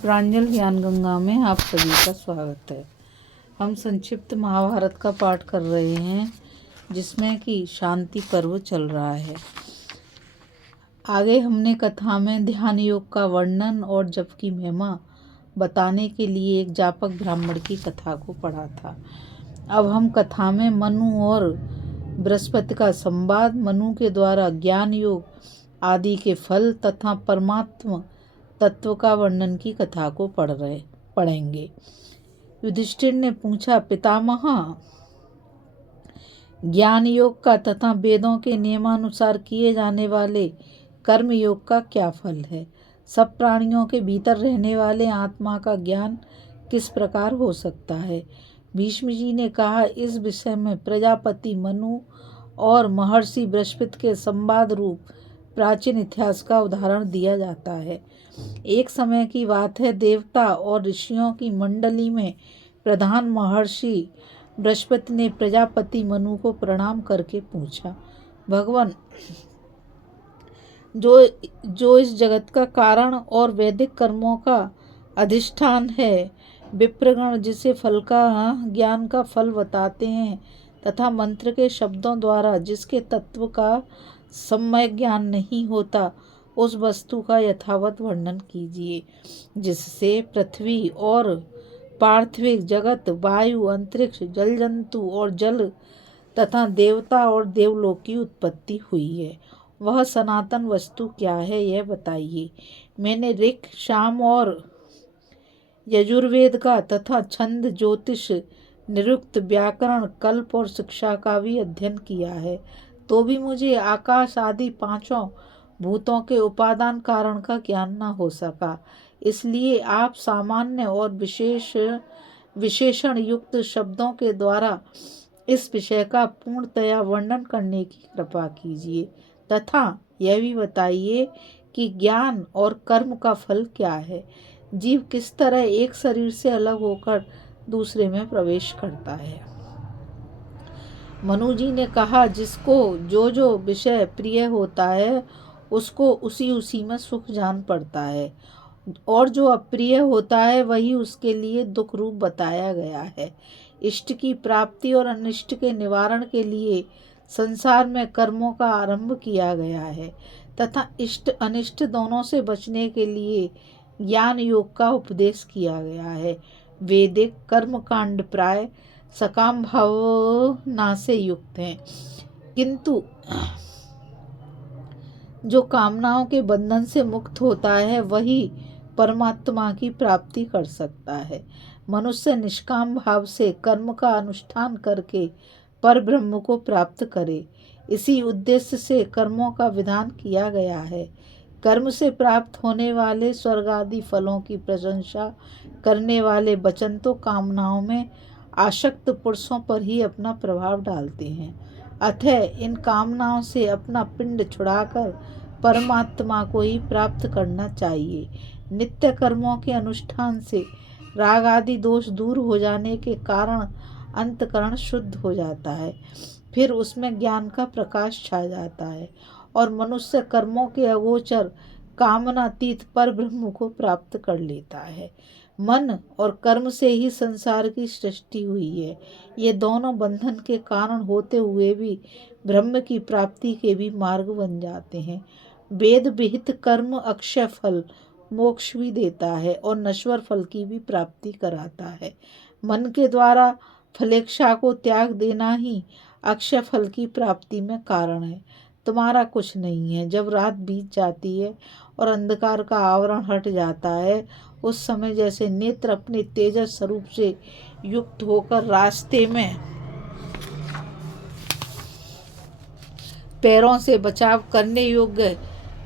प्रांजल ज्ञान गंगा में आप सभी का स्वागत है। हम संक्षिप्त महाभारत का पाठ कर रहे हैं जिसमें कि शांति पर्व चल रहा है। आगे हमने कथा में ध्यान योग का वर्णन और जप की महिमा बताने के लिए एक जापक ब्राह्मण की कथा को पढ़ा था। अब हम कथा में मनु और बृहस्पति का संवाद, मनु के द्वारा ज्ञान योग आदि के फल तथा परमात्मा तत्व का वर्णन की कथा को पढ़ेंगे। युधिष्ठिर ने पूछा, पितामह, ज्ञान योग का तथा वेदों के नियमानुसार किए जाने वाले कर्म योग का क्या फल है? सब प्राणियों के भीतर रहने वाले आत्मा का ज्ञान किस प्रकार हो सकता है? भीष्म जी ने कहा, इस विषय में प्रजापति मनु और महर्षि बृहस्पति के संवाद रूप प्राचीन इतिहास का उदाहरण दिया जाता है। एक समय की बात है, देवता और ऋषियों की मंडली में प्रधान महर्षि बृहस्पति ने प्रजापति मनु को प्रणाम करके पूछा, भगवान, जो इस जगत का कारण और वैदिक कर्मों का अधिष्ठान है, विप्रगण जिसे फल का ज्ञान का फल बताते हैं तथा मंत्र के शब्दों द्वारा जिसके तत्व का सम्यक ज्ञान नहीं होता, उस वस्तु का यथावत वर्णन कीजिए जिससे पृथ्वी और पार्थिव जगत, वायु, अंतरिक्ष, जल जंतु और जल तथा देवता और देवलोक की उत्पत्ति हुई है। वह सनातन वस्तु क्या है, यह बताइए। मैंने ऋक्, साम और यजुर्वेद का तथा छंद, ज्योतिष, निरुक्त, व्याकरण, कल्प और शिक्षा का भी अध्ययन किया है, तो भी मुझे आकाश आदि पांचों भूतों के उपादान कारण का ज्ञान न हो सका। इसलिए आप सामान्य और विशेषण युक्त शब्दों के द्वारा इस विषय का पूर्णतया वर्णन करने की कृपा कीजिए तथा यह भी बताइए कि ज्ञान और कर्म का फल क्या है। जीव किस तरह एक शरीर से अलग होकर दूसरे में प्रवेश करता है। मनु जी ने कहा, जिसको जो विषय प्रिय होता है उसको उसी में सुख जान पड़ता है, और जो अप्रिय होता है वही उसके लिए दुख रूप बताया गया है। इष्ट की प्राप्ति और अनिष्ट के निवारण के लिए संसार में कर्मों का आरंभ किया गया है तथा इष्ट अनिष्ट दोनों से बचने के लिए ज्ञान योग का उपदेश किया गया है। वैदिक कर्म कांड प्राय सकाम भावना से युक्त हैं, किंतु जो कामनाओं के बंधन से मुक्त होता है वही परमात्मा की प्राप्ति कर सकता है। मनुष्य निष्काम भाव से कर्म का अनुष्ठान करके पर ब्रह्म को प्राप्त करे, इसी उद्देश्य से कर्मों का विधान किया गया है। कर्म से प्राप्त होने वाले स्वर्ग आदि फलों की प्रशंसा करने वाले वचन तो कामनाओं में आसक्त पुरुषों पर ही अपना प्रभाव डालते हैं। अतः इन कामनाओं से अपना पिंड छुड़ाकर परमात्मा को ही प्राप्त करना चाहिए। नित्य कर्मों के अनुष्ठान से राग आदि दोष दूर हो जाने के कारण अंतकरण शुद्ध हो जाता है, फिर उसमें ज्ञान का प्रकाश छा जाता है और मनुष्य कर्मों के अगोचर कामनातीत पर ब्रह्म को प्राप्त कर लेता है। मन और कर्म से ही संसार की सृष्टि हुई है। ये दोनों बंधन के कारण होते हुए भी ब्रह्म की प्राप्ति के भी मार्ग बन जाते हैं। वेद विहित कर्म अक्षय फल मोक्ष भी देता है और नश्वर फल की भी प्राप्ति कराता है। मन के द्वारा फलेच्छा को त्याग देना ही अक्षय फल की प्राप्ति में कारण है। तुम्हारा कुछ नहीं है। जब रात बीत जाती है और अंधकार का आवरण हट जाता है, उस समय जैसे नेत्र अपने तेजस स्वरूप से युक्त होकर रास्ते में पैरों से बचाव करने योग्य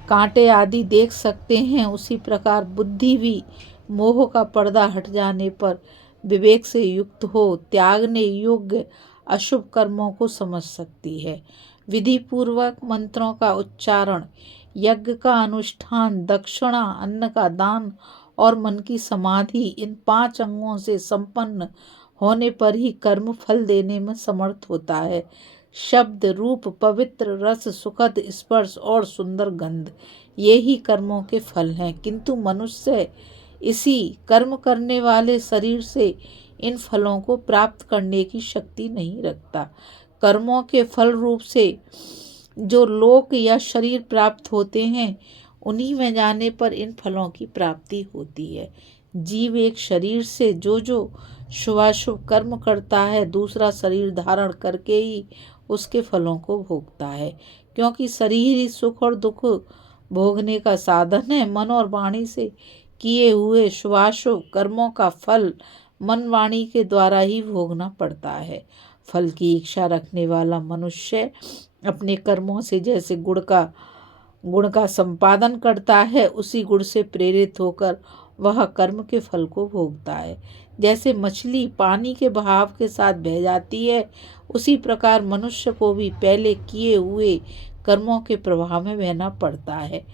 कांटे आदि देख सकते हैं, उसी प्रकार बुद्धि भी मोह का पर्दा हट जाने पर विवेक से युक्त हो त्यागने योग्य अशुभ कर्मों को समझ सकती है। विधि पूर्वक मंत्रों का उच्चारण, यज्ञ का अनुष्ठान, दक्षिणा, अन्न का दान और मन की समाधि, इन 5 अंगों से संपन्न होने पर ही कर्म फल देने में समर्थ होता है। शब्द, रूप, पवित्र रस, सुखद स्पर्श और सुंदर गंध, ये ही कर्मों के फल हैं। किंतु मनुष्य इसी कर्म करने वाले शरीर से इन फलों को प्राप्त करने की शक्ति नहीं रखता। कर्मों के फल रूप से जो लोक या शरीर प्राप्त होते हैं, उन्हीं में जाने पर इन फलों की प्राप्ति होती है। जीव एक शरीर से जो जो शुभाशुभ कर्म करता है, दूसरा शरीर धारण करके ही उसके फलों को भोगता है, क्योंकि शरीर ही सुख और दुख भोगने का साधन है। मन और वाणी से किए हुए शुभाशुभ कर्मों का फल मन वाणी के द्वारा ही भोगना पड़ता है। फल की इच्छा रखने वाला मनुष्य अपने कर्मों से जैसे गुण का संपादन करता है, उसी गुण से प्रेरित होकर वह कर्म के फल को भोगता है। जैसे मछली पानी के बहाव के साथ बह जाती है, उसी प्रकार मनुष्य को भी पहले किए हुए कर्मों के प्रभाव में बहना पड़ता है।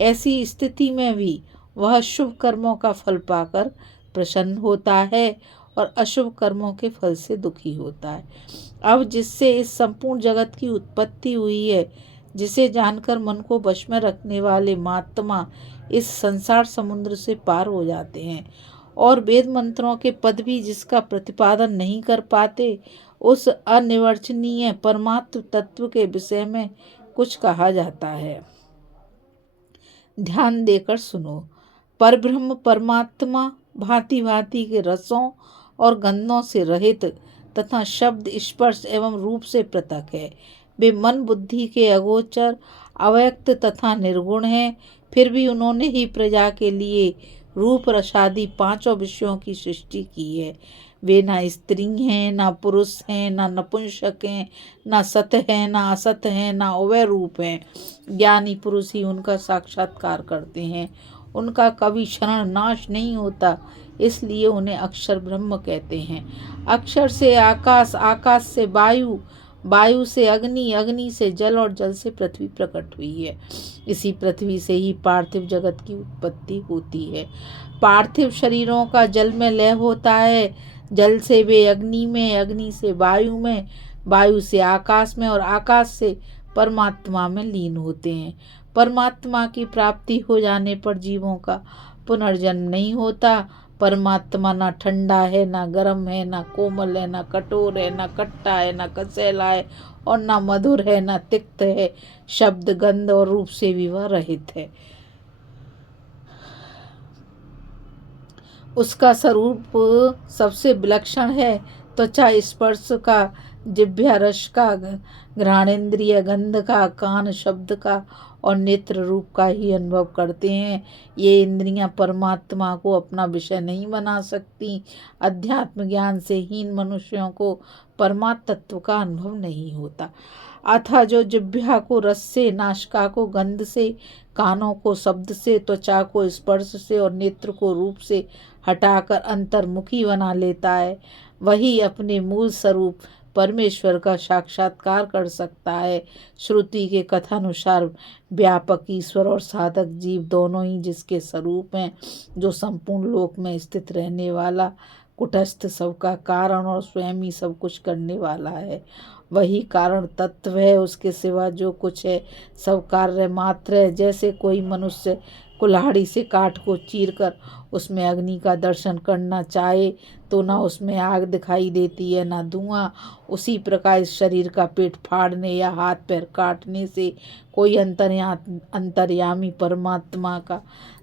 ऐसी स्थिति में भी वह शुभ कर्मों का फल पाकर प्रसन्न होता है और अशुभ कर्मों के फल से दुखी होता है। अब जिससे इस संपूर्ण जगत की उत्पत्ति हुई है, जिसे जानकर मन को वश में रखने वाले महात्मा इस संसार समुद्र से पार हो जाते हैं और वेद मंत्रों के पद भी जिसका प्रतिपादन नहीं कर पाते, उस अनिर्वचनीय परमात्म तत्व के विषय में कुछ कहा जाता है। ध्यान देकर सुनो। परब्रह्म परमात्मा भांति भांति के रसों और गंधों से रहित तथा शब्द स्पर्श एवं रूप से पृथक है। वे मन बुद्धि के अगोचर अव्यक्त तथा निर्गुण हैं। फिर भी उन्होंने ही प्रजा के लिए रूप रसादि पांचों विषयों की सृष्टि की है। वे ना स्त्री हैं, ना पुरुष हैं, ना नपुंसक हैं, ना सत हैं, ना असत हैं, ना उभय रूप हैं। ज्ञानी पुरुष ही उनका साक्षात्कार करते हैं। उनका कभी क्षरण नाश नहीं होता, इसलिए उन्हें अक्षर ब्रह्म कहते हैं। अक्षर से आकाश, आकाश से वायु, वायु से अग्नि, अग्नि से जल और जल से पृथ्वी प्रकट हुई है। इसी पृथ्वी से ही पार्थिव जगत की उत्पत्ति होती है। पार्थिव शरीरों का जल में लय होता है, जल से वे अग्नि में, अग्नि से वायु में, वायु से आकाश में और आकाश से परमात्मा में लीन होते हैं। परमात्मा की प्राप्ति हो जाने पर जीवों का पुनर्जन्म नहीं होता। परमात्मा ना ठंडा है, ना गर्म है, ना कोमल है, ना कठोर है, ना खट्टा है, ना कसैला है और ना मधुर है, ना तिक्त है। शब्द गंध और रूप से भी वह रहित है। उसका स्वरूप सबसे विलक्षण है। त्वचा स्पर्श का, जिह्वा रस का, घ्राणेन्द्रिय गंध का, कान शब्द का और नेत्र रूप का ही अनुभव करते हैं। ये इंद्रियां परमात्मा को अपना विषय नहीं बना सकती। अध्यात्म ज्ञान से हीन मनुष्यों को परमात्म तत्व का अनुभव नहीं होता। अतः जो जिह्वा को रस से, नासिका को गंध से, कानों को शब्द से, त्वचा को स्पर्श से और नेत्र को रूप से हटाकर अंतर्मुखी बना लेता है, वही अपने मूल स्वरूप परमेश्वर का साक्षात्कार कर सकता है। श्रुति के कथानुसार व्यापक ईश्वर और साधक जीव दोनों ही जिसके स्वरूप हैं, जो संपूर्ण लोक में स्थित रहने वाला, कुटस्थ सबका कारण और स्वयं ही सब कुछ करने वाला है, वही कारण तत्व है। उसके सिवा जो कुछ है सब कार्य मात्र है। जैसे कोई मनुष्य कुल्हाड़ी से काठ को चीरकर उसमें अग्नि का दर्शन करना चाहे तो ना उसमें आग दिखाई देती है, ना धुआं। उसी प्रकार इस शरीर का पेट फाड़ने या हाथ पैर काटने से कोई अंतर्यामी परमात्मा का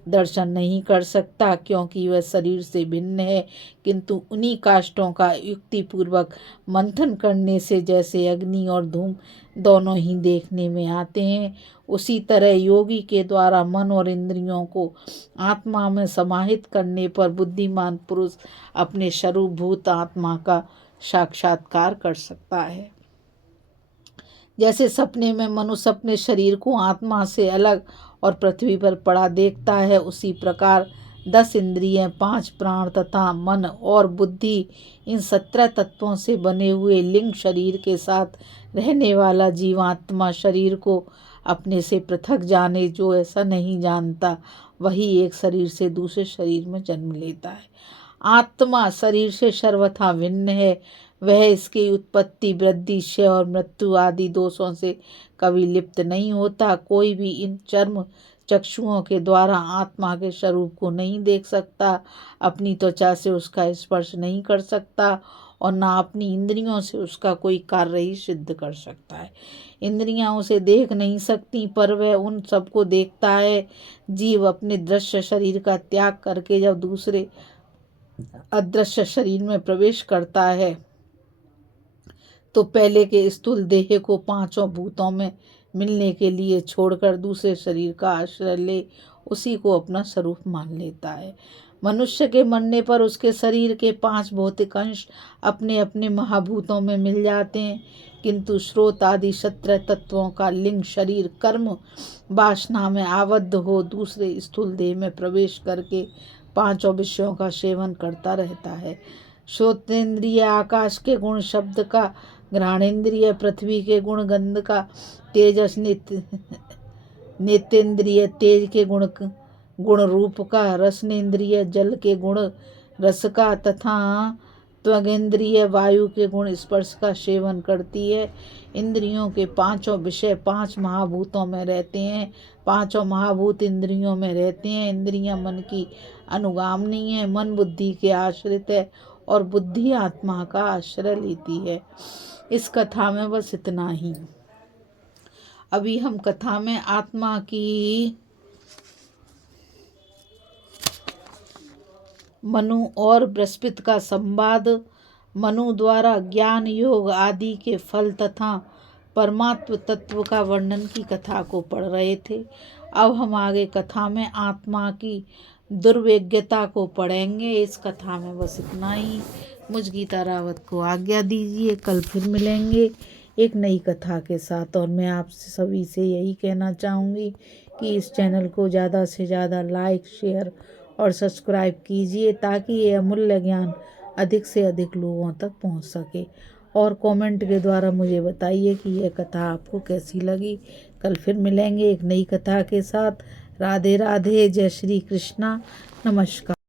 दर्शन नहीं कर सकता, क्योंकि वह शरीर से भिन्न है। किंतु उन्हीं काष्ठों का युक्तिपूर्वक मंथन करने से जैसे अग्नि और धूम दोनों ही देखने में आते हैं, उसी तरह योगी के द्वारा मन और इंद्रियों को आत्मा में समाहित करने पर बुद्धिमान पुरुष अपने स्वरूपभूत आत्मा का साक्षात्कार कर सकता है। जैसे सपने में मनुष्य अपने शरीर को आत्मा से अलग और पृथ्वी पर पड़ा देखता है, उसी प्रकार 10 इंद्रियें, 5 प्राण तथा मन और बुद्धि, इन 17 तत्वों से बने हुए लिंग शरीर के साथ रहने वाला जीवात्मा शरीर को अपने से पृथक जाने जो ऐसा नहीं जानता, वही एक शरीर से दूसरे शरीर में जन्म लेता है। आत्मा शरीर से सर्वथा भिन्न है। वह इसकी उत्पत्ति, वृद्धि, क्षय और मृत्यु आदि दोषों से कभी लिप्त नहीं होता। कोई भी इन चर्म चक्षुओं के द्वारा आत्मा के स्वरूप को नहीं देख सकता, अपनी त्वचा से उसका स्पर्श नहीं कर सकता और ना अपनी इंद्रियों से उसका कोई कार्य ही सिद्ध कर सकता है। इंद्रियां उसे देख नहीं सकती, पर वह उन सबको देखता है। जीव अपने दृश्य शरीर का त्याग करके जब दूसरे अदृश्य शरीर में प्रवेश करता है तो पहले के स्थूल देह को पांचों भूतों में मिलने के लिए छोड़कर दूसरे शरीर का आश्रय ले उसी को अपना स्वरूप मान लेता है। मनुष्य के मरने पर उसके शरीर के 5 भौतिक अंश अपने अपने महाभूतों में मिल जाते हैं, किंतु स्रोत आदि 17 तत्वों का लिंग शरीर कर्म वासना में आबद्ध हो दूसरे स्थूल देह में प्रवेश करके 5 विषयों का सेवन करता रहता है। श्रोतेंद्रिय आकाश के गुण शब्द का, घ्राणेन्द्रिय पृथ्वी के गुण गंध का, तेजस नेतेंद्रिय तेज के गुण रूप का, रसनेन्द्रिय जल के गुण रस का तथा त्वगेंद्रिय वायु के गुण स्पर्श का सेवन करती है। इंद्रियों के 5 विषय 5 महाभूतों में रहते हैं, 5 महाभूत इंद्रियों में रहते हैं। इंद्रियां मन की अनुगामिनी है, मन बुद्धि के आश्रित है और बुद्धि आत्मा का आश्रय लेती है। इस कथा में बस इतना ही। अभी हम कथा में आत्मा की मनु और बृहस्पति का संवाद, मनु द्वारा ज्ञान योग आदि के फल तथा परमात्म तत्व का वर्णन की कथा को पढ़ रहे थे। अब हम आगे कथा में आत्मा की दुर्विज्ञता को पढ़ेंगे। इस कथा में बस इतना ही। मुझ गीता रावत को आज्ञा दीजिए। कल फिर मिलेंगे एक नई कथा के साथ। और मैं आप सभी से यही कहना चाहूँगी कि इस चैनल को ज़्यादा से ज़्यादा लाइक शेयर और सब्सक्राइब कीजिए ताकि ये अमूल्य ज्ञान अधिक से अधिक लोगों तक पहुंच सके। और कमेंट के द्वारा मुझे बताइए कि यह कथा आपको कैसी लगी। कल फिर मिलेंगे एक नई कथा के साथ। राधे राधे, जय श्री कृष्णा, नमस्कार।